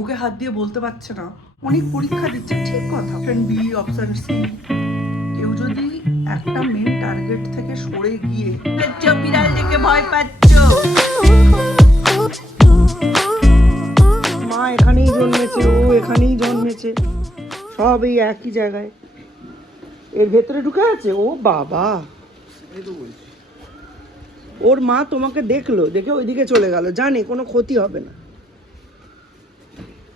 বুকে হাত দিয়ে বলতে পারছে না, অনেক পরীক্ষা দিচ্ছে, ঠিক কথা, অপশন বি, অপশন সি। কেউ যদি একটা মেন টার্গেট থেকে সরে গিয়ে বিড়াল দেখে ভয় পাচ্ছ, মা এখানেই জন্মেছে, ও এখানেই জন্মেছে, সব এই একই জায়গায়, এর ভেতরে ঢুকে আছে। ও বাবা, ওর মা তোমাকে দেখলো, দেখে ওইদিকে চলে গেল, জানে কোনো ক্ষতি হবে না।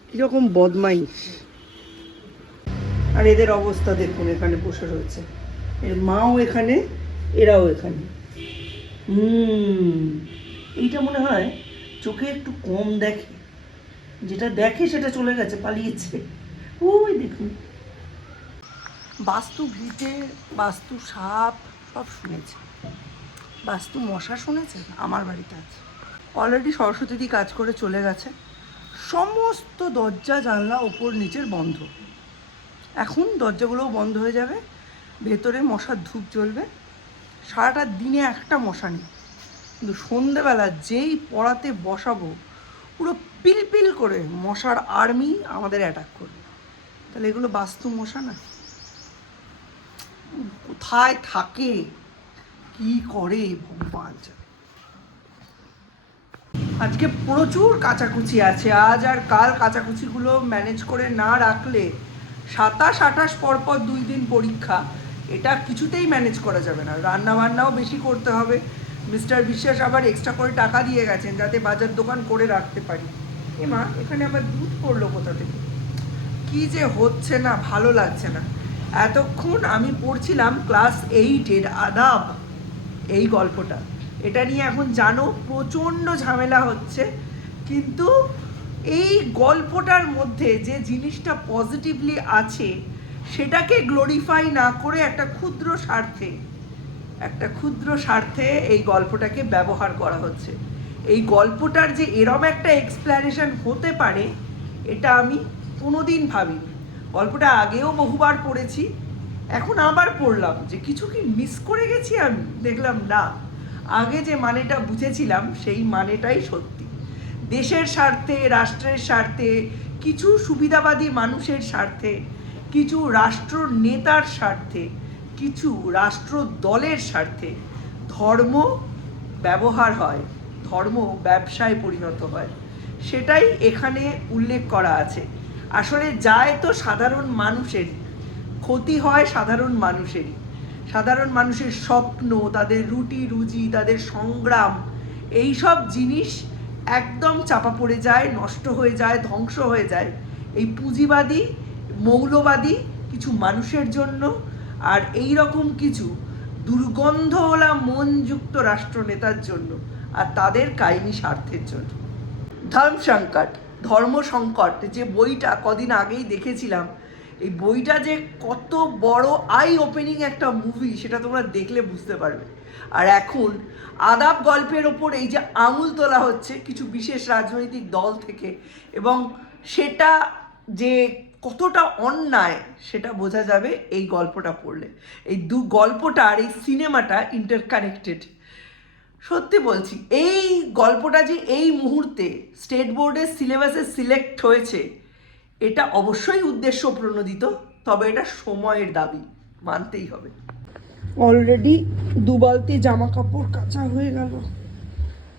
কিরকম বদমাইশ। আর এদের অবস্থা দেখুন, এখানে বসে রয়েছে, এর মাও এখানে, এরাও এখানে। এইটা মনে হয় চোখে একটু কম দেখে, যেটা দেখে সেটা চলে গেছে, পালিয়েছে। ওই দেখুন, বাস্তু ভিটে, বাস্তু সাপ সব শুনেছে, বাস্তু মশা শুনেছে, আমার বাড়িতে আছে। অলরেডি সরস্বতীদি কাজ করে চলে গেছে, সমস্ত দরজা জানলা ওপর নিচের বন্ধ। এখন দরজাগুলোও বন্ধ হয়ে যাবে, ভেতরে মশার ধূপ জ্বলবে। সারাটা দিনে একটা মশা নেই, কিন্তু সন্ধেবেলা যেই পড়াতে বসাবো, পুরো পিলপিল করে মশার আর্মি আমাদের অ্যাটাক করবে। তাহলে এগুলো বাস্তু মশা না? কোথায় থাকে, কি করে ভগবান জানে। আজকে প্রচুর কাচাকুচি আছে, আজ আর কাল কাচাকুচিগুলো ম্যানেজ করে না রাখলে 27-28 পরপর 2 দিন পরীক্ষা, এটা কিছুতেই ম্যানেজ করা যাবে না। রান্না বান্নাও বেশি করতে হবে। মিস্টার বিশ্বাস আবার এক্সট্রা করে টাকা দিয়ে গেছেন যাতে বাজার দোকান করে রাখতে পারি। মা, এখানে আবার দুধ পড়লো কোথা থেকে? কি যে হচ্ছে না, ভালো লাগছে না। এতক্ষণ আমি পড়ছিলাম ক্লাস 8-এর আদাব, এই গল্পটা, এটা নিয়ে এখন জানো প্রচণ্ড ঝামেলা হচ্ছে, কিন্তু এই গল্পটার মধ্যে যে জিনিসটা পজিটিভলি আছে সেটাকে গ্লোরিফাই না করে একটা ক্ষুদ্র স্বার্থে এই গল্পটাকে ব্যবহার করা হচ্ছে। এই গল্পটার যে এরম একটা এক্সপ্লেনেশন হতে পারে, এটা আমি কোনোদিন ভাবিনি। গল্পটা আগেও বহুবার পড়েছি, এখন আবার পড়লাম, যে কিছু কি মিস করে গেছি আমি, দেখলাম না, আগে যে মানেটা বুঝেছিলাম সেই মানেটাই সত্যি। দেশের স্বার্থে, রাষ্ট্রের স্বার্থে, কিছু সুবিধাবাদী মানুষের স্বার্থে, কিছু রাষ্ট্র নেতার স্বার্থে, কিছু রাষ্ট্র দলের স্বার্থে ধর্ম ব্যবহার হয়, ধর্ম ব্যবসায় পরিণত হয়, সেটাই এখানে উল্লেখ করা আছে। আসলে যায় তো সাধারণ মানুষের, ক্ষতি হয় সাধারণ মানুষেরই। সাধারণ মানুষের স্বপ্ন, তাদের রুটি রুজি, তাদের সংগ্রাম, এই সব জিনিস একদম চাপা পড়ে যায়, নষ্ট হয়ে যায়, ধ্বংস হয়ে যায় এই পুঁজিবাদী, মৌলবাদী কিছু মানুষের জন্য, আর এই রকম কিছু দুর্গন্ধওয়ালা মনযুক্ত রাষ্ট্রনেতার জন্য, আর তাদের কায়েমি স্বার্থের জন্য। ধর্ম সংকট, ধর্ম সংকট, যে বইটা কদিন আগেই দেখেছিলাম, এই বইটা যে কত বড় আই ওপেনিং একটা মুভি, সেটা তোমরা দেখলে বুঝতে পারবে। আর এখন আদাব গল্পের ওপর এই যে আঙুল তোলা হচ্ছে কিছু বিশেষ রাজনৈতিক দল থেকে, এবং সেটা যে কতটা অন্যায় সেটা বোঝা যাবে এই গল্পটা পড়লে। এই গল্পটা আর এই সিনেমাটা ইন্টারকানেক্টেড। সত্যি বলছি, এই গল্পটা যে এই মুহূর্তে স্টেট বোর্ডের সিলেবাসে সিলেক্ট হয়েছে, এটা অবশ্যই উদ্দেশ্য প্রণোদিত, তবে এটা সময়ের দাবি, মানতেই হবে। অলরেডি 2 বালতি জামা কাপড় কাচা হয়ে গেল,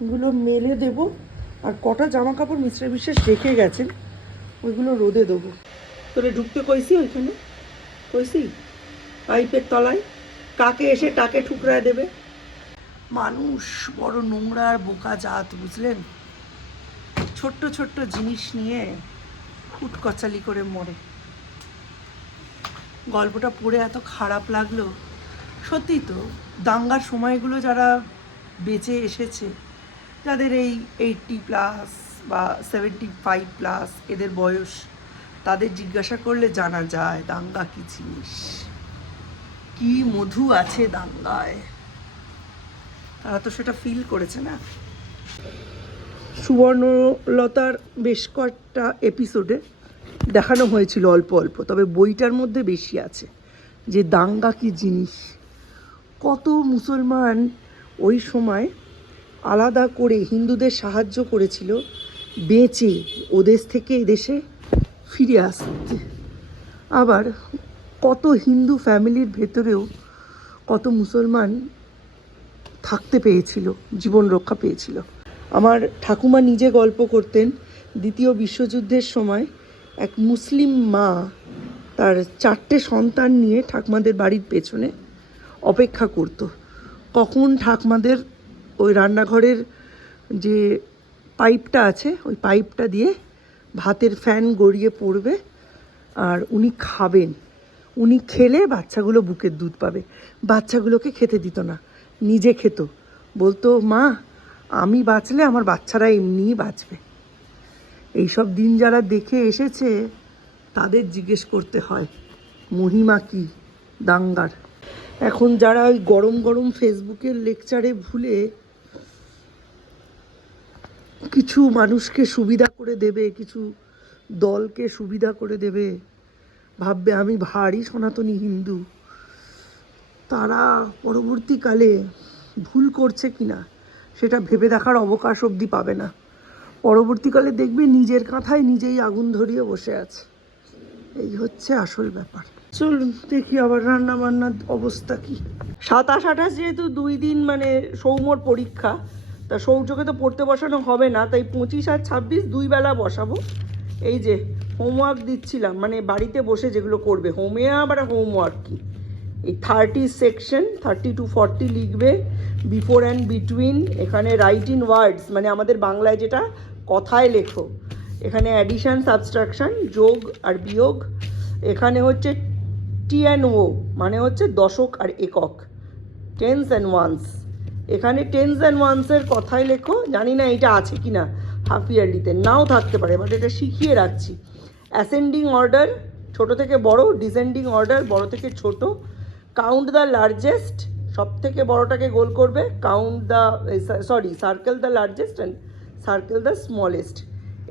এগুলো মেলে দেব। আর কটা জামা কাপড় মিস্টার বিশ্বাস রেখে গেছেন, ওইগুলো রোদে দেবো। তোরে ঢুকতে কইছি ওইখানে, কইছি পাইপের তলায়, কাকে এসে টাকে ঠুকরায় দেবে। মানুষ বড় নোংরা আর বোকা জাত, বুঝলেন? ছোট্ট ছোট্ট জিনিস নিয়ে কুটকচালি করে মরে। গল্পটা পড়ে এত খারাপ লাগলো। সত্যি তো, দাঙ্গার সময়গুলো যারা বেঁচে এসেছে, যাদের এই 80+ বা 75+ এদের বয়স, তাদের জিজ্ঞাসা করলে জানা যায় দাঙ্গা কী জিনিস, কি মধু আছে দাঙ্গায়, তারা তো সেটা ফিল করেছে না। সুবর্ণলতার বেশ কয়েকটা এপিসোডে দেখানো হয়েছিল অল্প অল্প, তবে বইটার মধ্যে বেশি আছে যে দাঙ্গা কি জিনিস। কত মুসলমান ওই সময় আলাদা করে হিন্দুদের সাহায্য করেছিল বেঁচে ওদেশ থেকে এদেশে ফিরে আসছে। আবার কত হিন্দু ফ্যামিলির ভেতরেও কত মুসলমান থাকতে পেয়েছিল, জীবন রক্ষা পেয়েছিল। আমার ঠাকুমা নিজে গল্প করতেন, দ্বিতীয় বিশ্বযুদ্ধের সময় এক মুসলিম মা তার 4টে সন্তান নিয়ে ঠাকুমাদের বাড়ির পেছনে অপেক্ষা করত কখন ঠাকুমাদের ওই রান্নাঘরের যে পাইপটা আছে ওই পাইপটা দিয়ে ভাতের ফ্যান গড়িয়ে পড়বে আর উনি খাবেন। উনি খেলে বাচ্চাগুলো বুকের দুধ পাবে। বাচ্চাগুলোকে খেতে দিত না, নিজে খেত। বলতো, মা আমি বাঁচলে আমার বাচ্চারা এমনিই বাঁচবে। এইসব দিন যারা দেখে এসেছে তাদের জিজ্ঞেস করতে হয় মহিমা কি দাঙ্গার। এখন যারা ওই গরম গরম ফেসবুকের লেকচারে ভুলে কিছু মানুষকে সুবিধা করে দেবে, কিছু দলকে সুবিধা করে দেবে, ভাববে আমি ভারী সনাতনী হিন্দু, তারা পরবর্তীকালে ভুল করছে কিনা সেটা ভেবে দেখার অবকাশ অবধি পাবে না। পরবর্তীকালে দেখবে নিজের কাঁথায় নিজেই আগুন ধরিয়ে বসে আছে। এই হচ্ছে আসল ব্যাপার। চলুন দেখি আবার রান্না বান্নার অবস্থা কি। 27, 28 যেহেতু 2 দিন মানে সৌম্যর পরীক্ষা, তা সৌর্যকে তো পড়তে বসানো হবে না, তাই 25 আর 26 2 বেলা বসাবো। এই যে হোমওয়ার্ক দিচ্ছিলাম, মানে বাড়িতে বসে যেগুলো করবে, হোমে আবার হোমওয়ার্ক কি, এই 30 সেকশন 30 to 40 লিখবে, বিফোর অ্যান্ড বিটুইন, এখানে রাইট ইন ওয়ার্ডস মানে আমাদের বাংলায় যেটা কথায় লেখো, এখানে অ্যাডিশন সাবস্ট্রাকশন যোগ আর বিয়োগ, এখানে হচ্ছে টি অ্যান্ড ও মানে হচ্ছে দশক আর একক, টেন্স অ্যান্ড ওয়ান্স, এখানে টেন্স অ্যান্ড ওয়ান্সের কথায় লেখো। জানি না এটা আছে কি না হাফ ইয়ারলিতে, নাও থাকতে পারে, বাট এটা শিখিয়ে রাখছি। অ্যাসেন্ডিং অর্ডার ছোট থেকে বড়, ডিসেন্ডিং অর্ডার বড় থেকে ছোট, কাউন্ট দ্য লার্জেস্ট সব থেকে বড়টাকে গোল করবে, count the circle the largest and circle the smallest.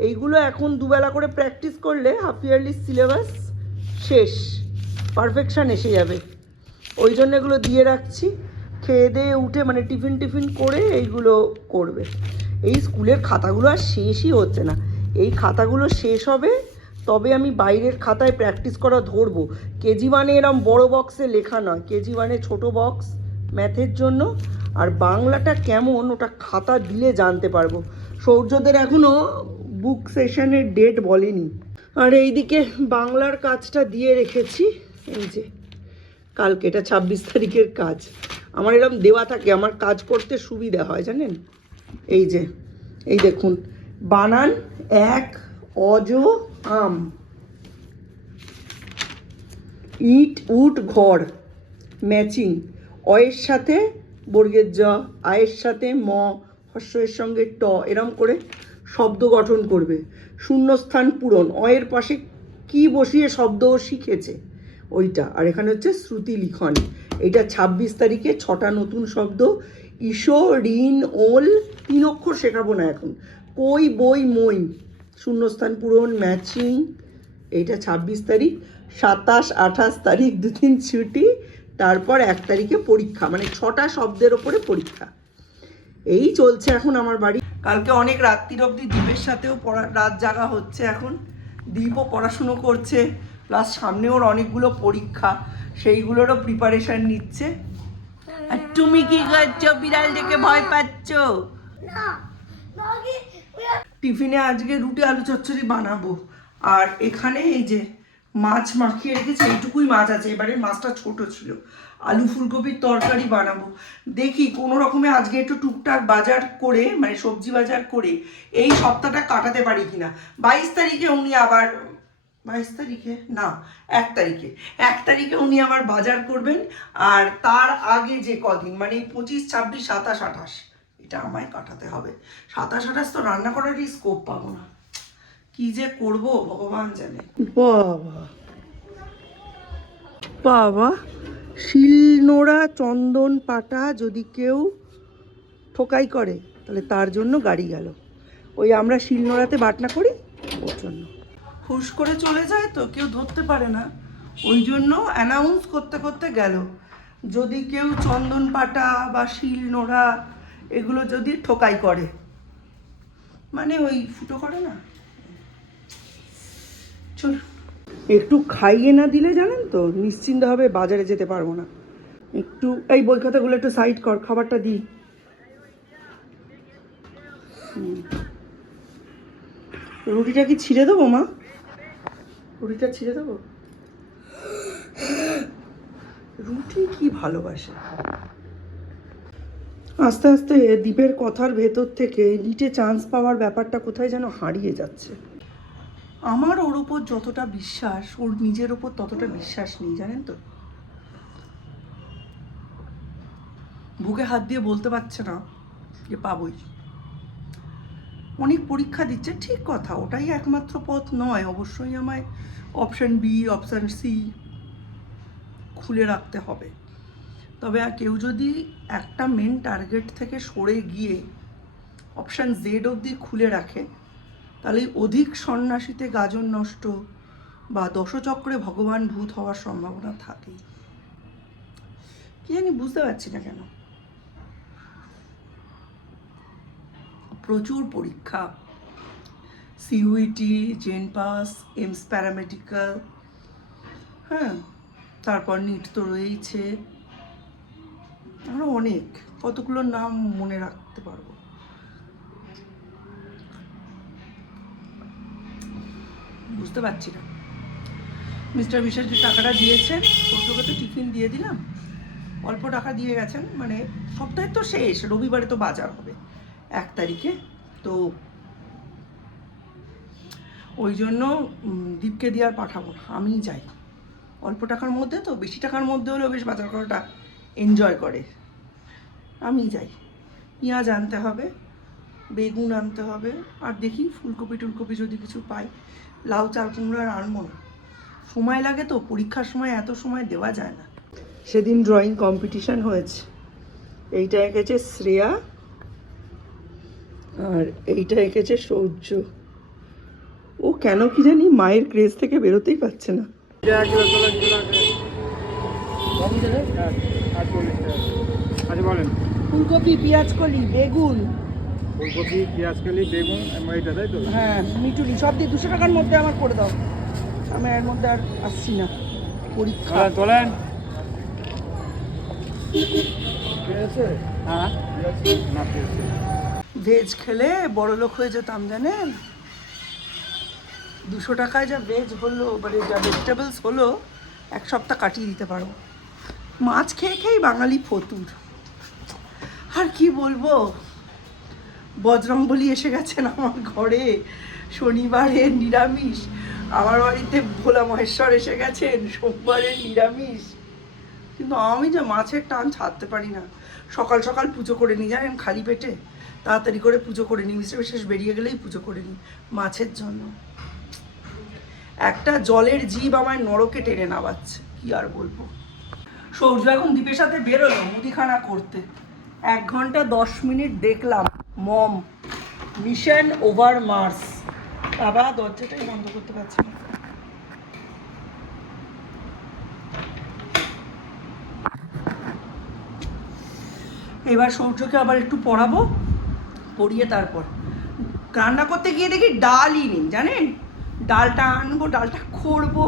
এইগুলো এখন দুবেলা করে প্র্যাকটিস করলে হাফ ইয়ারলি সিলেবাস শেষ, পারফেকশান এসে যাবে। ওই জন্য এগুলো দিয়ে রাখছি, খেয়ে দিয়ে উঠে মানে টিফিন করে এইগুলো করবে। এই স্কুলের খাতাগুলো আর শেষই হচ্ছে না, এই খাতাগুলো শেষ হবে তবে আমি বাইরের খাতায় প্র্যাকটিস করা ধরবো। কেজি 1-এ এরম বড় বক্সে লেখা নয়, কেজি 1-এ ছোটো বক্স ম্যাথের জন্য। আর বাংলাটা কেমন ওটা খাতা দিলে জানতে পারবো। সৌর্যদের এখনও বুক সেশনের ডেট বলেনি। আর এইদিকে বাংলার কাজটা দিয়ে রেখেছি, এই যে কালকে, এটা 26 তারিখের কাজ। আমার এরকম দেওয়া থাকে, আমার কাজ করতে সুবিধা হয় জানেন। এই যে এই দেখুন, বানান এক, অজ আম, ইট উট ঘর ম্যাচিং, অয়ের সাথে বর্গের জ, আয়ের সাথে ম, হর্ষের সঙ্গে ট, এরম করে শব্দ গঠন করবে। শূন্যস্থান পূরণ, অয়ের পাশে কি বসিয়ে শব্দ শিখেছে ওইটা। আর এখানে হচ্ছে শ্রুতি লিখন। এটা 26 তারিখে 6টা নতুন শব্দ, ঈশো, ঋণ, ওল, 3 অক্ষর শেখাবো না এখন, কই, বই, মই, শূন্যস্থান পূরণ, ম্যাচিং। এইটা 26 তারিখ। 27, 28 তারিখ 2 দিন ছুটি, তারপর 1 তারিখে পরীক্ষা, মানে 6টা শব্দের ওপরে পরীক্ষা। এই চলছে এখন আমার বাড়ি। কালকে অনেক রাত্রির অবধি দীপের সাথেও রাত জাগা হচ্ছে। এখন দীপও পড়াশুনো করছে, প্লাস সামনে ওর অনেকগুলো পরীক্ষা, সেইগুলোরও প্রিপারেশন নিচ্ছে। আর তুমি কি করছো? বিড়াল দেখে ভয় পাচ্ছ? টিফিনে আজকে রুটি আলু চচ্চড়ি বানাবো। আর এখানে এই যে মাছ মাখিয়ে রেখেছি, এইটুকুই মাছ আছে, এবারে মাছটা ছোট ছিল। আলু ফুলকপির তরকারি বানাবো। দেখি কোনো রকমে আজকে একটু টুকটাক বাজার করে, মানে সবজি বাজার করে এই সপ্তাহটা কাটাতে পারি কিনা। 22 তারিখে উনি আবার 22 তারিখে না 1 তারিখে 1 তারিখে উনি আবার বাজার করবেন। আর তার আগে যে কদিন মানে 25, 26, 27, 28 এটা আমায় কাটাতে হবে। 27, 28 তো রান্না করারই স্কোপ পাবো না, কি যে করব ভগবান জানে। বাবা বাবা, শিলনোড়া চন্দন পাটা যদি কেউ ঠোকাই করে তাহলে তার জন্য গাড়ি গেল। ওই আমরা শিলনোড়াতে বাটনা করি, ওর জন্য হুশ করে চলে যায় তো কেউ ধরতে পারে না, ওই জন্য অ্যানাউন্স করতে করতে গেল। যদি কেউ চন্দন পাটা বা শিলনোড়া এগুলো যদি ঠোকাই করে, মানে ওই ফুটো করে না। চল, একটু খাইয়ে না দিলে জানেন তো নিশ্চিন্তভাবে বাজারে যেতে পারবো না। একটু এই বই খাতাগুলো একটু সাইড কর, খাবারটা দিই। রুটিটা কি ছিঁড়ে দেবো মা? রুটিটা ছিঁড়ে দেবো? রুটি কি ভালোবাসে। আস্তে আস্তে দীপের কথার ভেতর থেকে নিটে চান্স পাওয়ার ব্যাপারটা কোথায় যেন হারিয়ে যাচ্ছে। আমার ওর ওপর যতটা বিশ্বাস, ওর নিজের ওপর ততটা বিশ্বাস নেই, জানেন তো। বুকে হাত দিয়ে বলতে পারছে না যে পাবই। অনেক পরীক্ষা দিচ্ছে, ঠিক কথা, ওটাই একমাত্র পথ নয়। অবশ্যই আমায় অপশান বি, অপশান সি খুলে রাখতে হবে। তবে কেউ যদি একটা মেন টার্গেট থেকে সরে গিয়ে অপশান জেড অবধি খুলে রাখে, তাহলে অধিক সন্ন্যাসীতে গাজন নষ্ট বা দশচক্রে ভগবান ভূত হওয়ার সম্ভাবনা থাকেই। কি জানি, বুঝতে পারছি না কেন। প্রচুর পরীক্ষা, সিইউইটি, জেন পাস, এমস প্যারামেডিক্যাল, হ্যাঁ, তারপর নিট তো রয়েইছে, আরও অনেক, কতগুলো নাম মনে রাখতে পারবো। বুঝতে পারছি না। মিস্টার বিশ্বাস যে টাকাটা দিয়েছেন, ছোটোকে তো টিফিন দিয়ে দিলাম, অল্প টাকা দিয়ে গেছেন, মানে সপ্তাহে তো শেষ, রবিবারে তো বাজার হবে 1 তারিখে, তো ওই জন্য দীপকে দিয়ে আর পাঠাবো না, আমিই যাই। অল্প টাকার মধ্যে তো, বেশি টাকার মধ্যে হলেও বেশ বাজার করাটা এনজয় করে। আমি যাই। পেঁয়াজ আনতে হবে, বেগুন আনতে হবে, আর দেখি ফুলকপি টুলকপি যদি কিছু পাই। লাউ চাল কুমড়ো আর আনবো না, সময় লাগে তো, পরীক্ষার সময় এত সময় দেওয়া যায় না। সেদিন ড্রয়িং কম্পিটিশান হয়েছে, এইটা এঁকেছে শ্রেয়া আর এইটা এঁকেছে সৌর্য। ও কেন কি জানি মায়ের ক্রেজ থেকে বেরোতেই পারছে না। ফুলকপি, পেঁয়াজ কলি, বেগুন, ফুলকপি, পেঁয়াজ কলি, বেগুন, এইটা তাই তো? হ্যাঁ, মিটুলি সব দিয়ে 200 টাকার মধ্যে আমার করে দাও। আমি এর মধ্যে আর আসছি না, পরীক্ষা। তোলেন। হ্যাঁ, ভেজ খেলে বড় লোক হয়ে যেতাম জানেন। 200 টাকায় যা ভেজ হলো, মানে যা ভেজিটেবলস হলো, 1 সপ্তাহ কাটিয়ে দিতে পারবো। মাছ খেয়ে খেয়েই বাঙালি ফতুর। আর কি বলবো, বজরংবলী এসে গেছেন আমার ঘরে, শনিবারে নিরামিষ। আমার বাড়িতে ভোলা মহেশ্বর এসে গেছেন, সোমবারে নিরামিষ। কিন্তু আমি যে মাছের টান ছাড়তে পারি না। সকাল সকাল পুজো করে নিই জানেন, খালি পেটে তাড়াতাড়ি করে পুজো করে নিই, মিস্টার বিশেষ বেরিয়ে গেলেই পুজো করে নিই মাছের জন্য। একটা জলের জীব আমার নরকে টেনে নামাচ্ছে, কি আর বলবো। সৌর্য এখন দীপের সাথে বেরোলো মুদিখানা করতে। 1 ঘন্টা 10 মিনিট দেখলাম মম মিশন ওভার মার্স। বাবা দরজাটাই বন্ধ করতে পারছি না। এবার সৌর্যকে আবার একটু পড়াবো, পড়িয়ে তারপর রান্না করতে গিয়ে দেখি ডালই নেই জানেন। ডালটা আনবো, ডালটা করবো,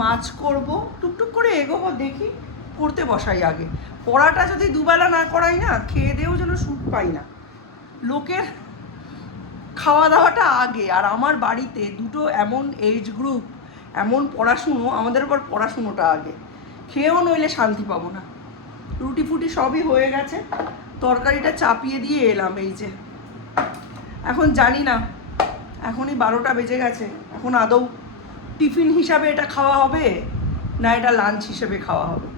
মাছ করবো, টুকটুক করে এগোবো, দেখি পড়তে বসাই আগে। পড়াটা যদি দুবেলা না করাই না, খেয়ে দেও যেন সুখ পাই না। লোকের খাওয়া দাওয়াটা আগে, আর আমার বাড়িতে দুটো এমন এজ গ্রুপ, এমন পড়াশুনো, আমাদের আবার পড়াশুনোটা আগে। খেয়েও নইলে শান্তি পাবো না। রুটি ফুটি সবই হয়ে গেছে, তরকারিটা চাপিয়ে দিয়ে এলাম। এই যে এখন জানি না, এখনই 12টা বেজে গেছে, এখন আদৌ টিফিন হিসাবে এটা খাওয়া হবে না এটা লাঞ্চ হিসেবে খাওয়া হবে।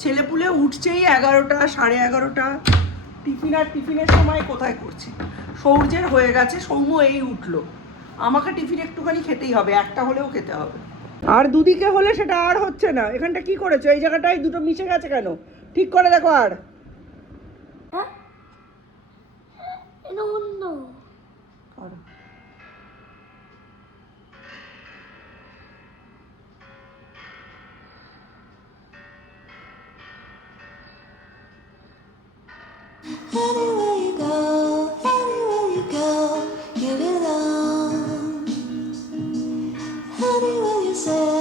ছেলেপুলে উঠছেই 11টা, 11:30। টিফিন আর টিফিনের সময় কোথায় করছি। সৌর্যের হয়ে গেছে, সৌম্য এই উঠলো, আমাকে টিফিন একটুখানি খেতেই হবে, একটা হলেও খেতে হবে। আর দুদিকে হলে সেটা আর হচ্ছে না। এখানটা কি করেছো, এই জায়গাটায় দুটো মিশে গেছে কেন, ঠিক করে দেখো। আর Anywhere you go, Anyway, you say